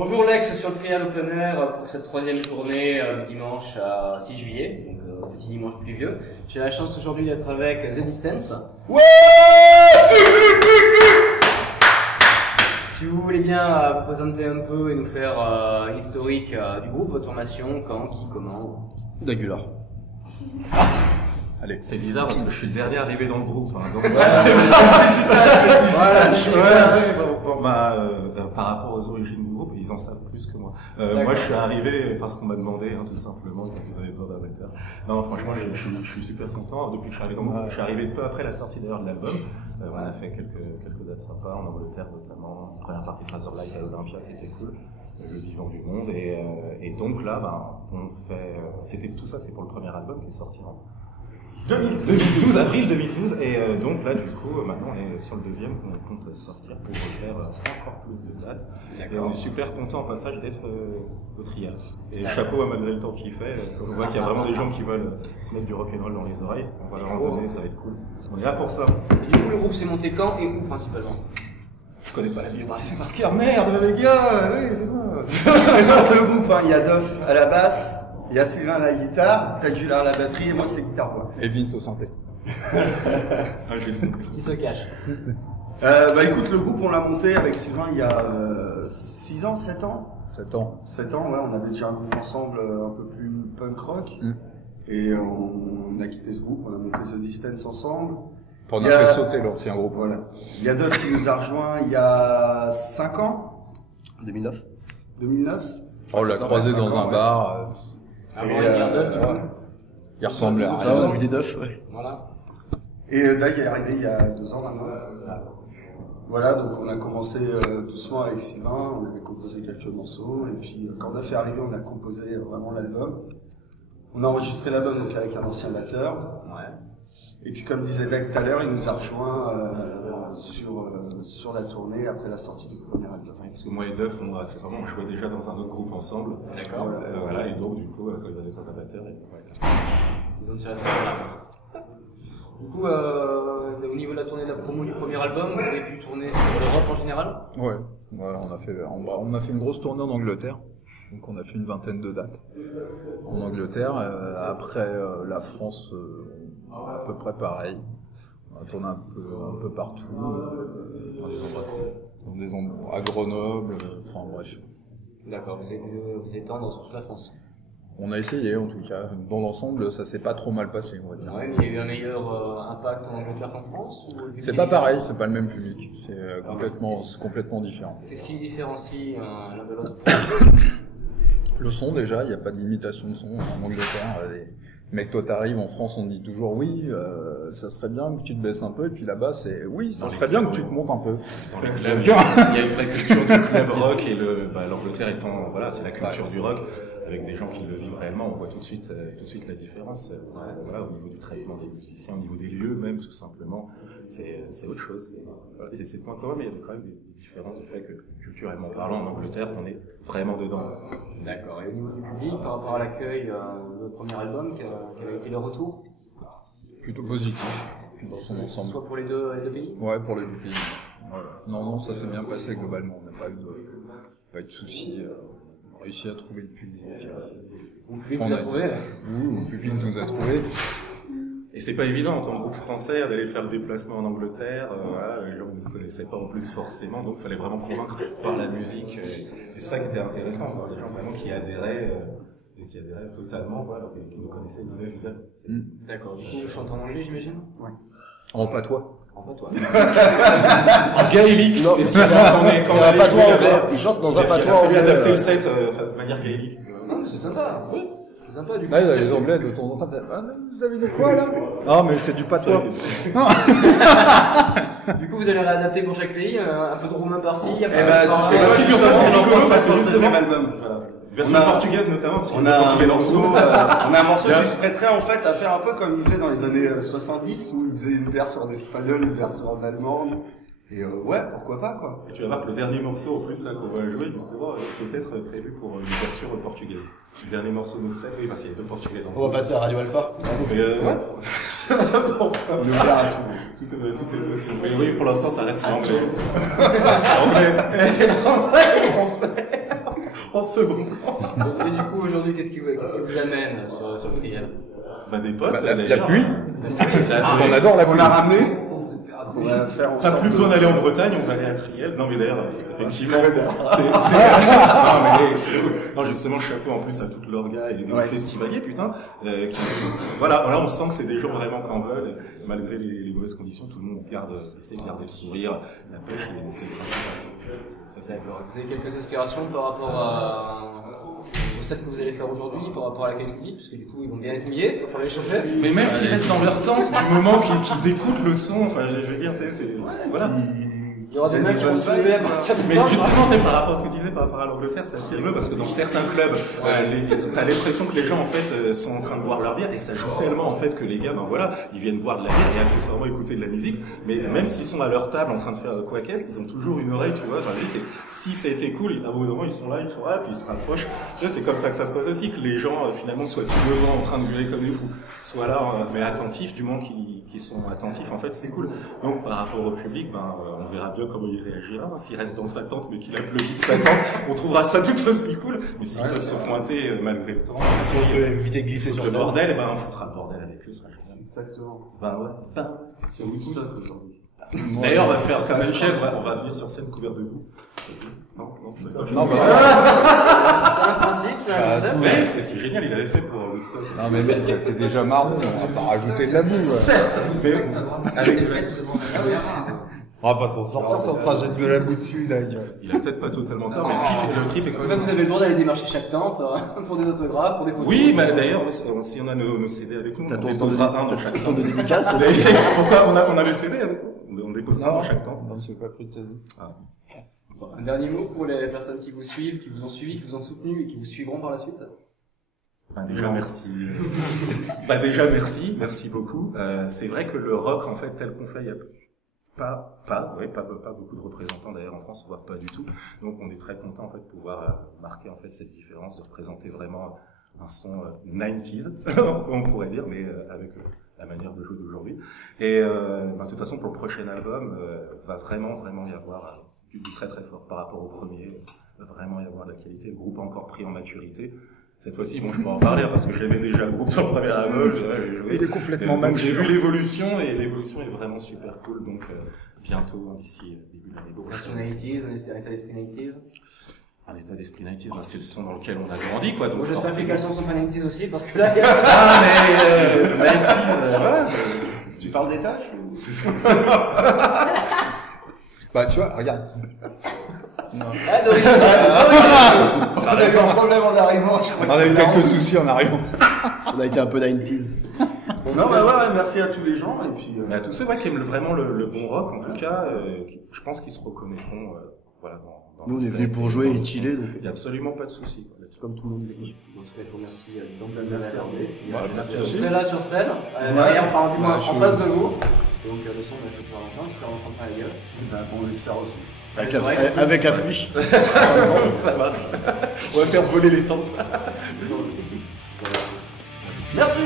Bonjour Lex sur le Trial Open Air pour cette troisième journée du dimanche à 6 juillet, donc petit dimanche pluvieux. J'ai la chance aujourd'hui d'être avec The Distance. Ouais. Si vous voulez bien vous présenter un peu et nous faire un historique du groupe, votre formation, quand, qui, comment. Dagular. Allez. C'est bizarre parce que je suis le dernier arrivé dans le groupe. Hein, donc c'est par rapport aux origines du groupe, ils en savent plus que moi. Moi, je suis arrivé parce qu'on m'a demandé, hein, tout simplement, ils avaient besoin d'un batteur. Non, franchement, je suis super content. Depuis que je suis arrivé dans le groupe, je suis arrivé peu après la sortie d'ailleurs de l'album. On a fait quelques dates sympas en Angleterre notamment. La première partie de Razor Light à l'Olympia qui était cool. Le vivant du monde. Et donc là, on fait. C'était tout ça, c'est pour le premier album qui est sorti en 2012, avril 2012, et donc là du coup maintenant on est sur le deuxième qu'on compte sortir pour faire encore plus de dates. Et on est super content en passage d'être au Trial. Et chapeau à malgré le temps qu'il fait, on voit qu'il y a vraiment des gens qui veulent se mettre du rock'n'roll dans les oreilles, on va leur en donner, ça va être cool. On est là pour ça. Et du coup le groupe s'est monté quand et où principalement? Je connais pas la biographie par cœur, merde les gars, oui, c'est moi. Le groupe, hein, il y a Doff à la basse. Il y a Sylvain à la guitare, Tagular à la batterie et moi c'est guitare-voix. Et Vince au synthé. Qui se cache. Écoute, le groupe on l'a monté avec Sylvain il y a 6 ans, 7 ans 7 ans. 7 ans, ouais, on avait déjà un groupe ensemble un peu plus punk rock. Et on a quitté ce groupe, on a monté The Distance ensemble. On a fait sauter l'ancien groupe. Voilà. Il y a Duff qui nous a rejoint il y a 5 ans. 2009. 2009. On l'a croisé dans un bar. Il ressemblait à rien. On a vu des Duff, ouais. Voilà. Et Dag est arrivé il y a 2 ans maintenant. Voilà, donc on a commencé doucement avec Sylvain, on avait composé quelques morceaux, et puis quand Duff est arrivé, on a composé vraiment l'album. On a enregistré l'album donc avec un ancien batteur. Ouais. Et puis comme disait Dag tout à l'heure, il nous a rejoint sur la tournée après la sortie du premier album. Parce que moi et Duff, on jouait déjà dans un autre groupe ensemble. D'accord. Voilà, et donc du coup, quand ils avaient besoin d'un batteur, Ils ont tiré ça là. Du coup, au niveau de la tournée de la promo du premier album, vous avez pu tourner sur l'Europe en général? Ouais, on a fait une grosse tournée en Angleterre. Donc on a fait une vingtaine de dates en Angleterre. Après la France, à peu près pareil. On a tourné un peu partout. À Grenoble, enfin bref. D'accord, vous avez étendre sur toute la France. On a essayé en tout cas. Dans l'ensemble, ça s'est pas trop mal passé, on va dire. Ouais, mais il y a eu un meilleur impact en Angleterre qu'en France ou c'est pas pareil, c'est pas le même public. C'est complètement différent. Qu'est-ce qui différencie l'un de l'autre? Le son déjà, il n'y a pas de limitation de son en Angleterre. Mec, toi t'arrives en France, on te dit toujours oui, ça serait bien que tu te baisses un peu, et puis là-bas c'est oui, ça serait bien que tu te montes un peu. Dans les clubs, il y a une vraie culture du club rock et l'Angleterre étant, voilà, c'est la culture du rock avec des gens qui le vivent réellement, on voit tout de suite la différence. Voilà, au niveau du traitement des musiciens, au niveau des lieux même, tout simplement, c'est autre chose. Et c'est point commun, mais il y a quand même des différences du fait que culturellement parlant, en Angleterre, on est vraiment dedans. D'accord. Et au niveau du public, par rapport à l'accueil de votre premier album, quel a été le retour? Plutôt positif dans son ensemble. Soit pour les deux pays? Ouais, pour les deux pays. Voilà. Non, ça s'est bien passé globalement. On n'a pas eu de soucis. On a réussi à trouver le public. Le public vous a trouvé? Oui, le public nous a trouvé. Et c'est pas évident en tant que groupe français d'aller faire le déplacement en Angleterre. Voilà, les gens ne connaissaient pas en plus forcément, donc il fallait vraiment convaincre par la musique. Et c'est ça qui était intéressant, voir les gens vraiment qui adhéraient totalement, voilà, et qui nous connaissaient nous-mêmes. D'accord. Du coup, vous chantez en anglais, j'imagine? Ouais. En patois. En patois. En gaélique, spécialement. C'est un patois anglais. Ils chantent dans un patois anglais. Il a fallu adapter le set de manière gaélique. Non, mais c'est sympa. Oui. C'est sympa, du coup. Là, les Anglais, de temps en temps, vous avez de quoi, là? Non, mais c'est du patois. Du coup, vous allez réadapter pour chaque pays, un peu de roumain par-ci, tu sais quoi, c'est rigolo parce que le deuxième album. Version portugaise notamment, on a un morceau qui se prêterait en fait à faire un peu comme ils faisaient dans les années 70 où ils faisaient une version en espagnol, une version en allemande. Et ouais, pourquoi pas quoi. Et tu vas voir que le dernier morceau en plus qu'on va jouer justement est peut-être prévu pour une version portugaise. Le dernier morceau de notre set, oui, parce qu'il y a deux portugais dans le On va passer à Radio Alpha. Mais ouais. Tout est possible. Mais oui, pour l'instant ça reste l'anglais. Anglais. Français. en second plan. Et du coup, aujourd'hui, qu'est-ce qui vous amène sur Triel? Des potes, la pluie. Ah, On adore la On pluie. l'a ramené. On va faire en Pas sorte plus de- besoin d'aller en Bretagne, on va aller à Triel. Non, mais d'ailleurs, effectivement, non, non, justement, chapeau en plus à tous leurs gars et aux festivaliers, putain. Voilà, là, on sent que c'est des gens vraiment qu'en veulent, malgré les mauvaises conditions, tout le monde essaie de garder le sourire, la pêche, et c'est le principal. Ça, c'est D'accord. Vous avez quelques aspirations par rapport au set que vous allez faire aujourd'hui, par rapport à l'accueil public, parce que du coup, ils vont bien être mouillés pour faire les chauffer. Mais même s'ils restent dans leur tente, du moment qu'ils écoutent le son, enfin, je veux dire, c'est, voilà. Il y aura des mecs qui vont se lever à partir du Mais temps. justement, par rapport à ce que tu disais par rapport à l'Angleterre, c'est assez rigolo parce que dans certains clubs, t'as l'impression que les gens en fait sont en train de boire leur bière et ça joue tellement en fait que les gars, ben voilà, ils viennent boire de la bière et accessoirement écouter de la musique. Mais même s'ils sont à leur table en train de faire quoi qu'est-ce, ils ont toujours une oreille, tu vois, sur la musique. Et si ça a été cool, à un moment ils sont là, puis ils se rapprochent. Tu vois, c'est comme ça que ça se passe aussi, que les gens finalement soient tout devant en train de gueuler comme des fous, soient là mais attentifs, du moment qu'ils sont attentifs, en fait c'est cool. Donc par rapport au public, on verra bien comment il réagira. S'il reste dans sa tente mais qu'il applaudit de sa tente, on trouvera ça tout aussi cool. Mais s'ils peuvent se pointer malgré le temps, Si on peut éviter de glisser sur le ça. bordel, on foutra le bordel avec eux, ça sera génial. Exactement. Ouais. C'est Woodstock aujourd'hui. D'ailleurs, on va faire comme une chaise, on va venir sur scène couvert de boue. Non, C'est un principe, c'est un concept. mais c'est génial, il avait fait pour Woodstock. Non mais mec, t'es déjà marron, on va pas rajouter de la boue. Certes, mais avec On va pas s'en sortir sans te rajouter de la boue dessus, là. il a peut-être pas totalement tort, mais le trip est quand En fait, même. vous avez le droit d'aller démarcher chaque tente pour des autographes, pour des photos. Oui, mais d'ailleurs, si on a nos CD avec nous, on déposera un dans chaque tente. dédicace. Pourquoi on a les CD avec nous? On dépose un dans chaque tente. Non, c'est pas pris de Bon, un dernier mot pour les personnes qui vous suivent, qui vous ont suivi, qui vous ont soutenu et qui vous suivront par la suite. Déjà merci. Déjà merci beaucoup. C'est vrai que le rock en fait tel qu'on fait, il y a pas beaucoup de représentants d'ailleurs en France, voire pas du tout. Donc on est très content en fait de pouvoir marquer en fait cette différence, de représenter vraiment un son 90s, on pourrait dire, mais avec la manière de jouer d'aujourd'hui. Et de toute façon pour le prochain album, va vraiment y avoir du très très fort par rapport au premier, va vraiment y avoir de la qualité. Le groupe a encore pris en maturité. Cette fois-ci, bon, je peux en parler parce que j'aimais déjà le groupe sur le premier album. Il est complètement donc, mature. j'ai vu l'évolution et l'évolution est vraiment super cool. Donc bientôt, d'ici début de l'année. Version 90s, un état d'esprit 90s. Un état d'esprit 90s, c'est le son dans lequel on a grandi, quoi. Donc Bon, j'espère que les forcément- caleçons sont pas 90s aussi, parce que là, il y a... Ah mais 90s, voilà. Tu parles des tâches ou... Bah tu vois, regarde. Ah, d'origine. On a eu un problème en arrivant, je crois On que a eu c'est quelques marrant. soucis en arrivant. On a été un peu 90s. Non, mais ouais, merci à tous les gens, et puis... Mais à tous ceux qui aiment vraiment le bon rock, en tout cas, je pense qu'ils se reconnaîtront, voilà, dans Nous, on le est set venus pour et jouer dans et le chiller, son. donc Il y a absolument pas de souci. quoi, là-dessus. comme tout le monde ici. En tout cas, je vous remercie donc de nous avoir accordé. Merci Je aussi. serai là sur scène, Ouais. derrière, enfin, du moins, Ouais, en chaud. face de vous. Donc, le son va être pour l'enfant, je serai en train de la gueule. on l'espère aussi. Avec la pluie. Ça marche. On va faire voler les tentes. Merci.